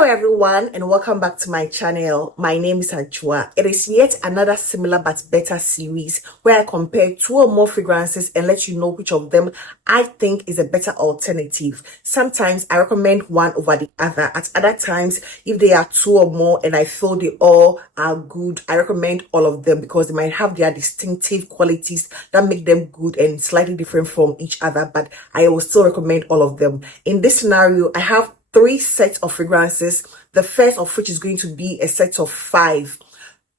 Hello everyone and welcome back to my channel. My name is Ajua. It is yet another similar but better series where I compare two or more fragrances and let you know which of them I think is a better alternative. Sometimes I recommend one over the other. At other times, if there are two or more and I feel they all are good, I recommend all of them because they might have their distinctive qualities that make them good and slightly different from each other, but I will still recommend all of them. In this scenario, I have three sets of fragrances, the first of which is going to be a set of 5.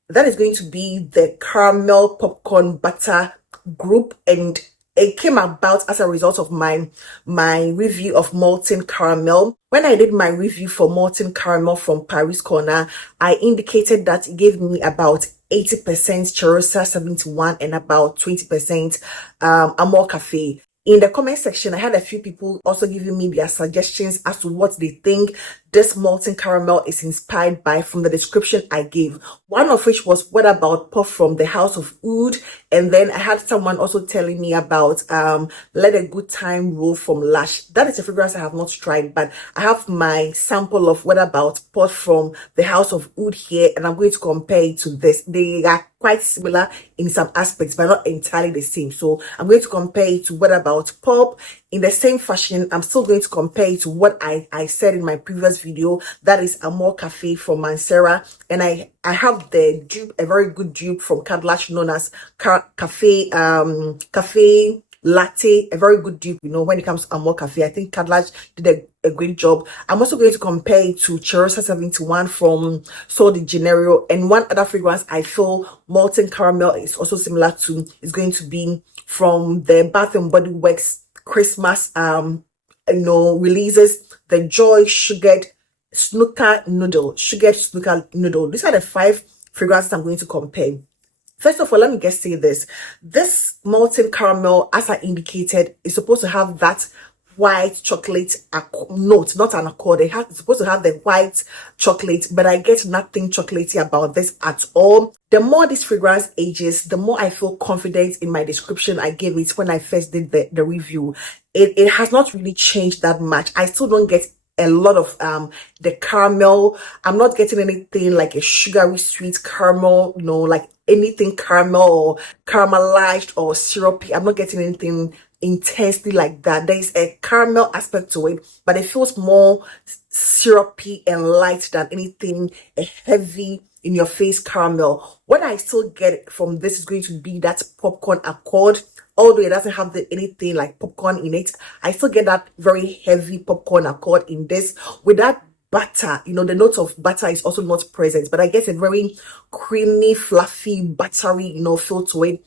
That is going to be the caramel popcorn butter group, and it came about as a result of my review of molten caramel. When I did my review for molten caramel from Paris Corner, I indicated that it gave me about 80% Cherosa 71 and about 20% Amor Cafe. In the comment section, I had a few people also giving me their suggestions as to what they think this molten caramel is inspired by from the description I gave. One of which was what about Puff from the House of Oud, and then I had someone also telling me about Let a Good Time Roll from Lush. That is a fragrance I have not tried, but I have my sample of what about Puff from the House of Oud here, and I'm going to compare it to this. They are quite similar in some aspects, but not entirely the same. So I'm going to compare it to what about Pop. In the same fashion, I'm still going to compare it to what I said in my previous video, that is Amor Cafe from Mancera, and I have the dupe, a very good dupe from Cadillac known as Cafe Latte, a very good dupe, when it comes to Amor Cafe. I think Cadillac did a great job. I'm also going to compare it to Cherosa 71 from Sol de Janeiro, and one other fragrance I feel molten caramel is also similar to is going to be from the Bath and Body Works Christmas releases, the Joy Sugared Snooker Noodle. These are the 5 fragrances I'm going to compare. First of all, let me just say this. This molten caramel, as I indicated, is supposed to have that white chocolate note, not an accord. It's supposed to have the white chocolate, but I get nothing chocolatey about this at all. The more this fragrance ages, the more I feel confident in my description I gave it when I first did the review. It has not really changed that much. I still don't get a lot of the caramel. I'm not getting anything like a sugary sweet caramel, like anything caramel or caramelized or syrupy. I'm not getting anything intensely like that. There is a caramel aspect to it, but it feels more syrupy and light than anything a heavy in your face caramel. What I still get from this is going to be that popcorn accord. Although it doesn't have anything like popcorn in it, I still get that very heavy popcorn accord in this with that butter. The note of butter is also not present, but I get a very creamy, fluffy, buttery, feel to it.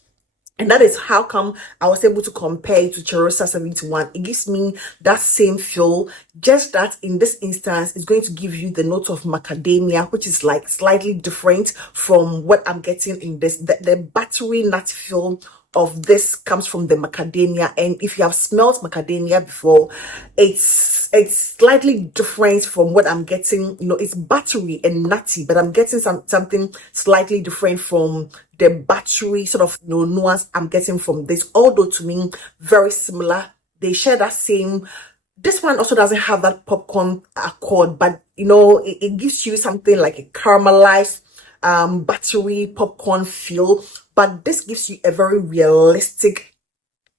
And that is how come I was able to compare it to Cherosa 71. It gives me that same feel, just that in this instance, it's going to give you the note of macadamia, which is like slightly different from what I'm getting in this. The buttery nut feel of this comes from the macadamia, and if you have smelled macadamia before, it's slightly different from what I'm getting. It's buttery and nutty, but I'm getting something slightly different from the buttery sort of nuance I'm getting from this. Although to me very similar, they share that same. This one also doesn't have that popcorn accord, but it gives you something like a caramelized buttery popcorn feel, but this gives you a very realistic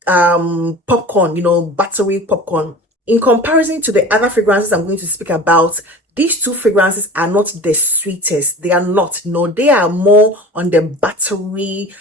popcorn, buttery popcorn. In comparison to the other fragrances I'm going to speak about, these two fragrances are not the sweetest. They are not. No, they are more on the buttery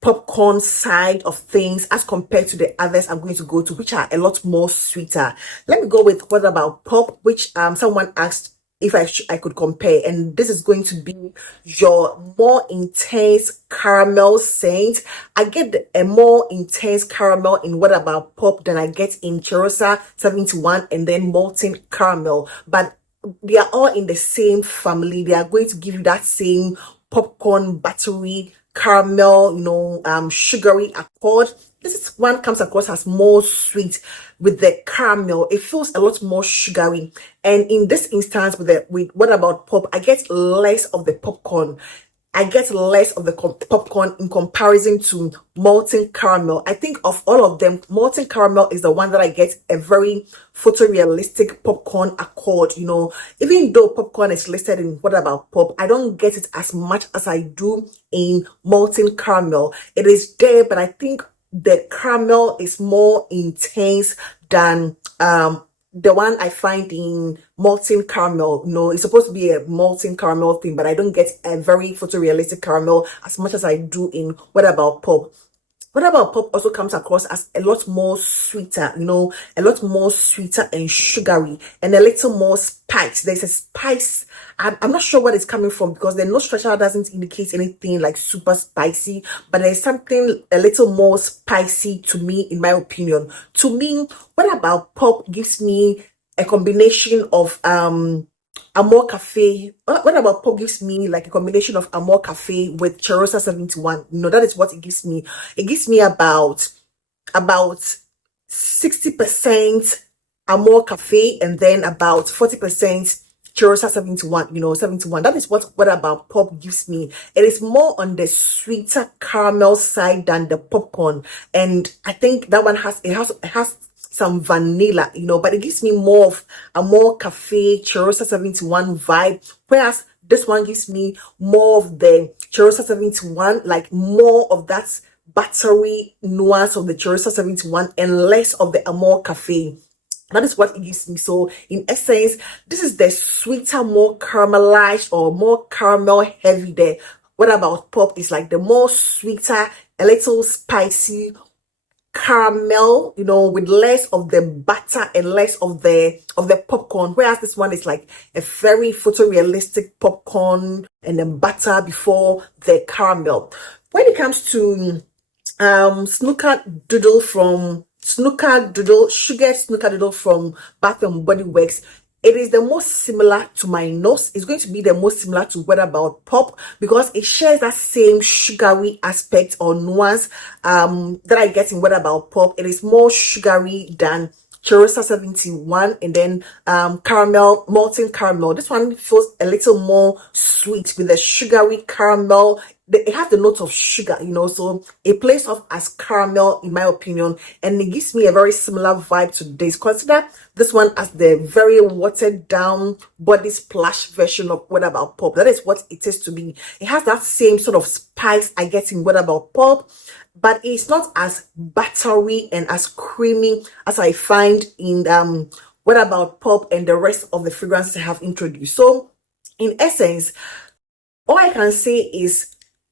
popcorn side of things as compared to the others I'm going to go to, which are a lot more sweeter. Let me go with what about Pop, which someone asked if I could compare, and this is going to be your more intense caramel scent. I get a more intense caramel in what about Pop than I get in Cherosa 71 and then molten caramel, but they are all in the same family. They are going to give you that same popcorn, buttery, caramel, sugary accord. This one comes across as more sweet with the caramel. It feels a lot more sugary. And in this instance, with what about Pop, I get less of the popcorn. I get less of the popcorn in comparison to molten caramel. I think of all of them, molten caramel is the one that I get a very photorealistic popcorn accord. You know, even though popcorn is listed in What About Pop, I don't get it as much as I do in molten caramel. It is there, but I think the caramel is more intense than the one I find in molten caramel. You know, it's supposed to be a molten caramel thing, but I don't get a very photorealistic caramel as much as I do in What About Pop. What About Pop also comes across as a lot more sweeter, you know, a lot more sweeter and sugary and a little more spice. There's a spice. I'm not sure what it's coming from because the nose stretcher doesn't indicate anything like super spicy, but there's something a little more spicy to me, in my opinion. To me, What About Pop gives me a combination of Amor Cafe. What About Pop gives me like a combination of Amor Cafe with Cherosa 71. You know, that is what it gives me. It gives me about 60% Amor Cafe and then about 40% Cherosa 71. You know, 71. That is what About Pop gives me. It is more on the sweeter caramel side than the popcorn, and I think that one has some vanilla, you know, but it gives me more of a more cafe Cherosa 71 vibe, whereas this one gives me more of the Cherosa 71, like more of that buttery nuance of the Cherosa 71 and less of the Amor Cafe. That is what it gives me. So in essence, this is the sweeter, more caramelized or more caramel heavy there. What About Pop is like the more sweeter, a little spicy caramel, you know, with less of the butter and less of the popcorn, whereas this one is like a very photorealistic popcorn and then butter before the caramel. When it comes to sugar snickerdoodle from Bath and Body Works, it is the most similar to my nose. It's going to be the most similar to What About Pop because it shares that same sugary aspect or nuance that I get in What About Pop. It is more sugary than Cherosa 71 and then caramel, molten caramel. This one feels a little more sweet with a sugary caramel. It has the note of sugar, you know, so it plays off as caramel in my opinion, and it gives me a very similar vibe to this. Consider this one as the very watered down body splash version of What About Pop. That is what it is to me. It has that same sort of spice I get in What About Pop, but it's not as buttery and as creamy as I find in What About Pop and the rest of the fragrances I have introduced. So in essence, all I can say is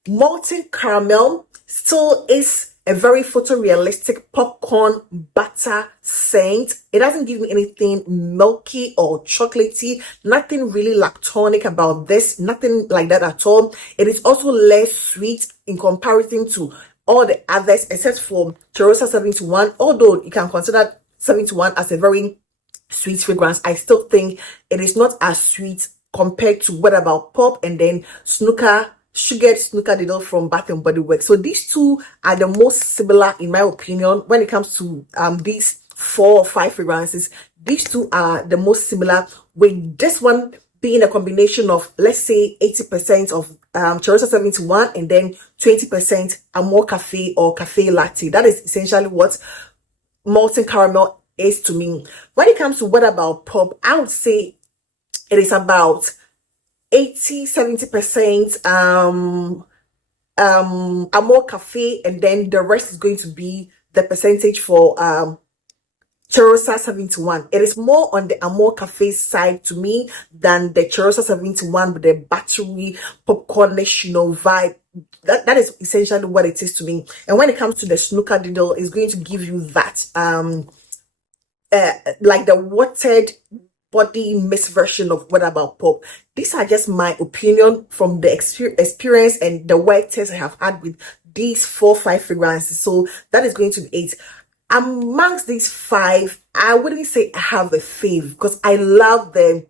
molten caramel still is a very photorealistic popcorn butter scent. It doesn't give me anything milky or chocolatey, nothing really lactonic about this, nothing like that at all. It is also less sweet in comparison to all the others except for Cherosa 71. Although you can consider 71 as a very sweet fragrance, I still think it is not as sweet compared to What About Pop and then sugared snickerdoodle from Bath and Body Works. So these two are the most similar in my opinion when it comes to these 4 or 5 fragrances. These two are the most similar, with this one being a combination of, let's say, 80% of Cherosa 71 and then 20% Amor Cafe or Cafe Latte. That is essentially what molten caramel is to me. When it comes to What About Pop, I would say it is about 80-70% Amor Cafe, and then the rest is going to be the percentage for Cherosa 71. It is more on the Amor Cafe side to me than the Cherosa 71 with the buttery popcornish, you know, vibe. That is essentially what it is to me. And when it comes to the snickerdoodle, it's going to give you that like the watered body mist version of What About Pop. These are just my opinion from the experience and the work test I have had with these 4-5 fragrances. So that is going to be 8. Amongst these 5, I wouldn't say I have a fave because I love the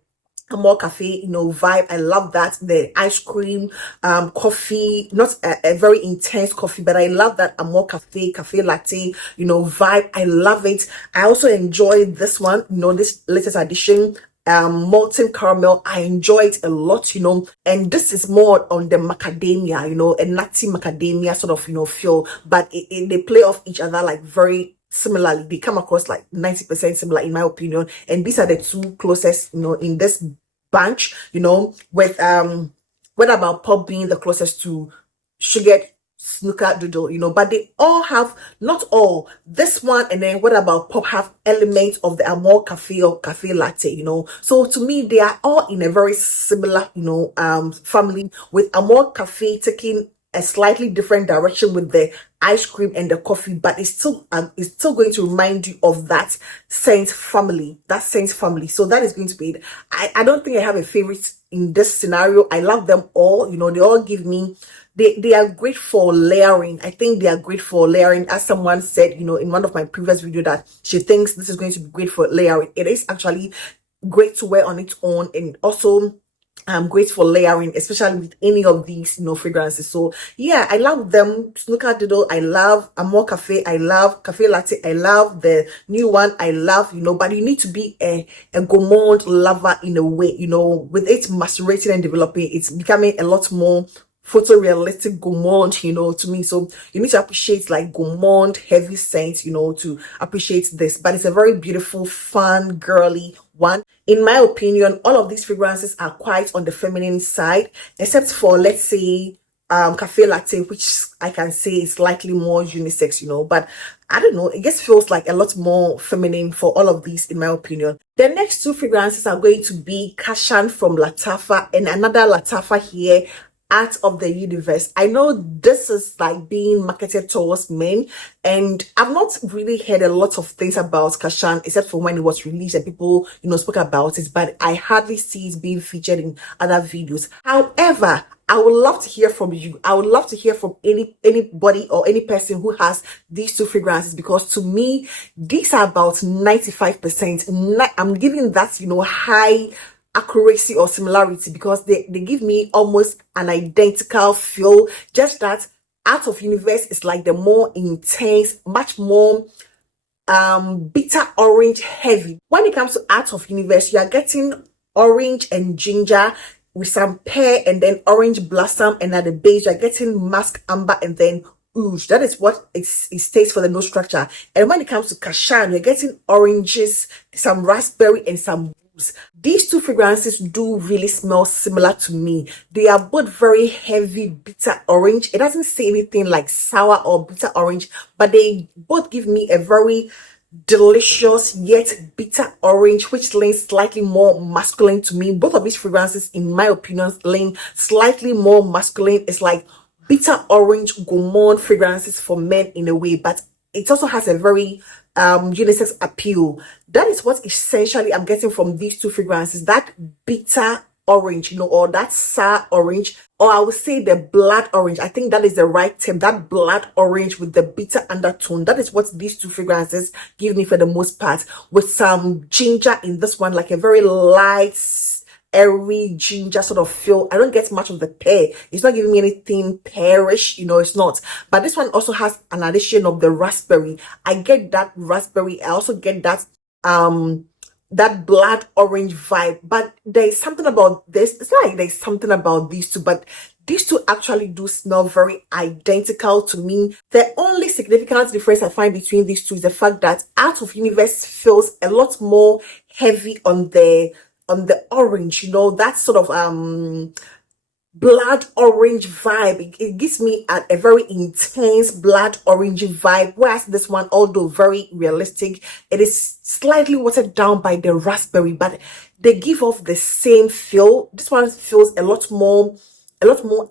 Amor Cafe, you know, vibe. I love that, the ice cream, coffee, not a very intense coffee, but I love that Amor Cafe, Cafe Latte, you know, vibe. I love it. I also enjoy this one, you know, this latest addition, molten caramel. I enjoy it a lot, and this is more on the macadamia, a nutty macadamia sort of, feel, but they play off each other like very similarly. They come across like 90% similar in my opinion, and these are the two closest, in this bunch, with what about pop being the closest to sugared snickerdoodle, but they all have, not all, this one and then what about pop have elements of the Amor Cafe or Cafe Latte, so to me they are all in a very similar, family, with Amor Cafe taking a slightly different direction with the ice cream and the coffee, but it's still going to remind you of that Saint family, so that is going to be it. I don't think I have a favorite in this scenario. I love them all, they all give me, they are great for layering. I think they are great for layering, as someone said, in one of my previous video, that she thinks this is going to be great for layering. It is actually great to wear on its own, and also great for layering, especially with any of these, fragrances. So yeah, I love them. Snickerdoodle, I love Amor Cafe, I love Cafe Latte, I love the new one, I love, but you need to be a gourmand lover in a way, with it macerating and developing, it's becoming a lot more photorealistic gourmand, to me. So you need to appreciate like gourmand heavy scents, to appreciate this. But it's a very beautiful, fun, girly one. In my opinion, all of these fragrances are quite on the feminine side, except for, let's say, Cafe Latte, which I can say is slightly more unisex, but I don't know, it just feels like a lot more feminine for all of these, in my opinion. The next two fragrances are going to be Kashan from Lattafa and another Lattafa here, Art of the Universe. I know this is like being marketed towards men, and I've not really heard a lot of things about Kashan except for when it was released and people, spoke about it, but I hardly see it being featured in other videos. However, I would love to hear from you. I would love to hear from anybody or any person who has these two fragrances, because to me, these are about 95%. I'm giving that, high accuracy or similarity, because they give me almost an identical feel, just that Art of Universe is like the more intense, much more bitter orange heavy. When it comes to Art of Universe, you are getting orange and ginger with some pear and then orange blossom, and at the base you're getting musk amber and then ouge. That is what it states for the nose structure. And when it comes to Kashan, you're getting oranges, some raspberry and some. These two fragrances do really smell similar to me. They are both very heavy bitter orange. It doesn't say anything like sour or bitter orange, but they both give me a very delicious yet bitter orange, which leans slightly more masculine to me. Both of these fragrances, in my opinion, lean slightly more masculine. It's like bitter orange gourmand fragrances for men in a way, but it also has a very unisex appeal. That is what essentially I'm getting from these two fragrances, that bitter orange, or that sour orange, or I would say the blood orange. I think that is the right term, that blood orange with the bitter undertone. That is what these two fragrances give me for the most part, with some ginger in this one, like a very light, airy ginger sort of feel. I don't get much of the pear. It's not giving me anything pearish, it's not. But this one also has an addition of the raspberry. I get that raspberry. I also get that that blood orange vibe. But there's something about this. It's not like there's something about these two, but these two actually do smell very identical to me. The only significant difference I find between these two is the fact that Art of Universe feels a lot more heavy on the orange, that sort of blood orange vibe. It gives me a very intense blood orange vibe, whereas this one, although very realistic, it is slightly watered down by the raspberry, but they give off the same feel. This one feels a lot more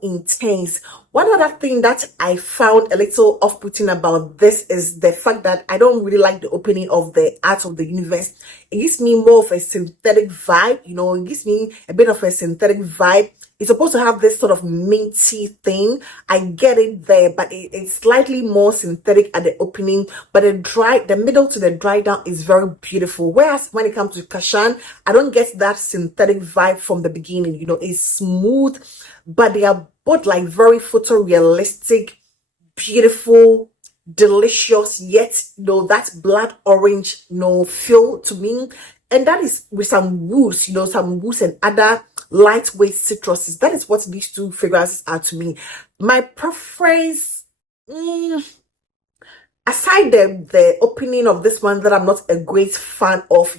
intense. One other thing that I found a little off-putting about this is the fact that I don't really like the opening of the Art of the Universe. It gives me more of a synthetic vibe, it gives me a bit of a synthetic vibe. It's supposed to have this sort of minty thing. I get it there, but it's slightly more synthetic at the opening. But the middle to the dry down is very beautiful. Whereas when it comes to Kashan, I don't get that synthetic vibe from the beginning. It's smooth, but they are both like very photorealistic, beautiful, delicious, yet that blood orange feel to me. And that is with some woods, some woods and other lightweight citruses. That is what these two fragrances are to me. My preference, aside the opening of this one that I'm not a great fan of,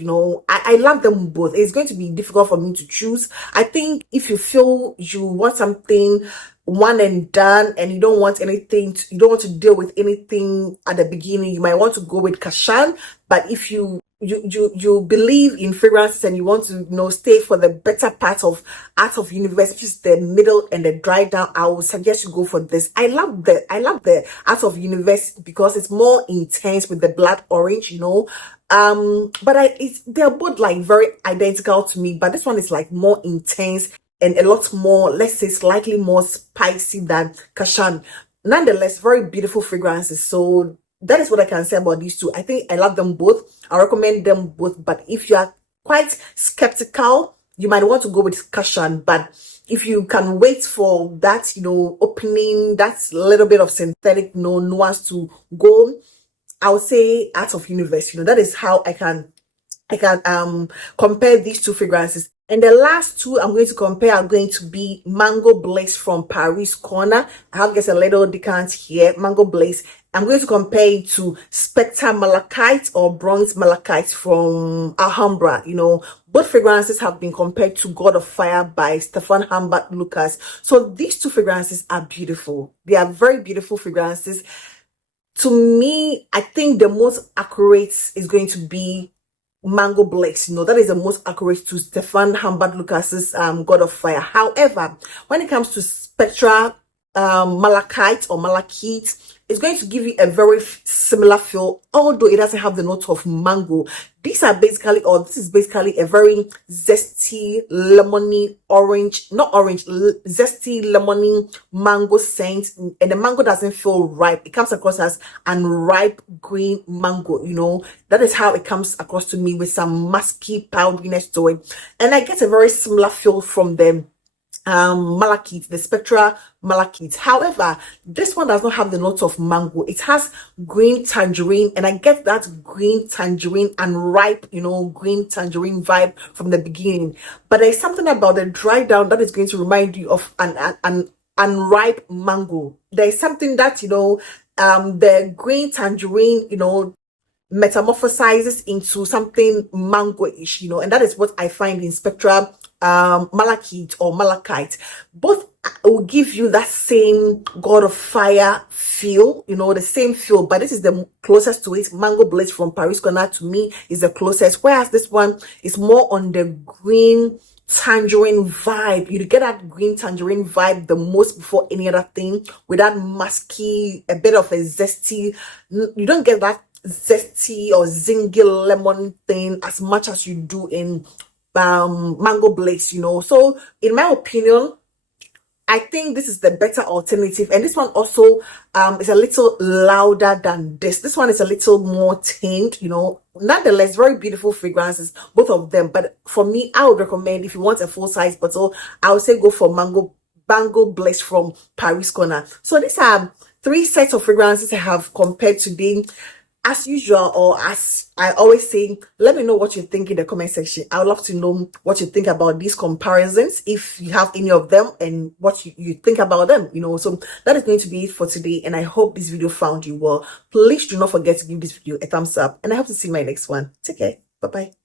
I love them both. It's going to be difficult for me to choose. I think if you feel you want something one and done and you don't want you don't want to deal with anything at the beginning, you might want to go with Kashan. But if you believe in fragrances and you want to stay for the better part of Art of Universe, which is the middle and the dry down, I would suggest you go for this. I love the Art of Universe because it's more intense with the blood orange, but they're both like very identical to me, but this one is like more intense and a lot more, let's say, slightly more spicy than Kashan. Nonetheless, very beautiful fragrances. So that is what I can say about these two. I think I love them both. I recommend them both. But if you are quite skeptical, you might want to go with Kashan. But if you can wait for that, opening, that's a little bit of synthetic, nuance to go, I would say Art of Universe. That is how I can compare these two fragrances. And the last two I'm going to compare are going to be Mango Blaze from Paris Corner. I have just a little decant here, Mango Blaze. I'm going to compare it to Spectre Malachite or Bronze Malachite from Alhambra. Both fragrances have been compared to God of Fire by Stefan Humbert Lucas. So these two fragrances are beautiful. They are very beautiful fragrances. To me, I think the most accurate is going to be Mango Blaze. That is the most accurate to Stefan Humbert Lucas's God of Fire. However, when it comes to Spectra Malachite or Malachite, it's going to give you a very similar feel, although it doesn't have the note of mango. This is basically a very zesty, lemony, zesty, lemony mango scent. And the mango doesn't feel ripe. It comes across as unripe green mango, That is how it comes across to me, with some musky powderiness to it. And I get a very similar feel from them. Malachite, the Spectra Malachite. However, this one does not have the note of mango. It has green tangerine, and I get that green tangerine and ripe, green tangerine vibe from the beginning. But there's something about the dry down that is going to remind you of an unripe mango. There's something that, the green tangerine, metamorphosizes into something mango-ish, and that is what I find in Spectra Malachite or Malachite. Both will give you that same God of Fire feel, the same feel, but this is the closest to it. Mango Blaze from Paris Corner to me is the closest, whereas this one is more on the green tangerine vibe. You get that green tangerine vibe the most before any other thing, with that musky, a bit of a zesty. You don't get that zesty or zingy lemon thing as much as you do in Mango Blaze, So in my opinion, I think this is the better alternative. And this one also is a little louder than this. This one is a little more tamed, Nonetheless, very beautiful fragrances, both of them. But for me, I would recommend, if you want a full-size bottle, I would say go for Mango Blaze from Paris Corner. So these are 3 sets of fragrances I have compared today. As usual, or as I always say, let me know what you think in the comment section. I would love to know what you think about these comparisons, if you have any of them, and what you think about them, So that is going to be it for today, and I hope this video found you well. Please do not forget to give this video a thumbs up, and I hope to see you in my next one. Take care. Bye-bye.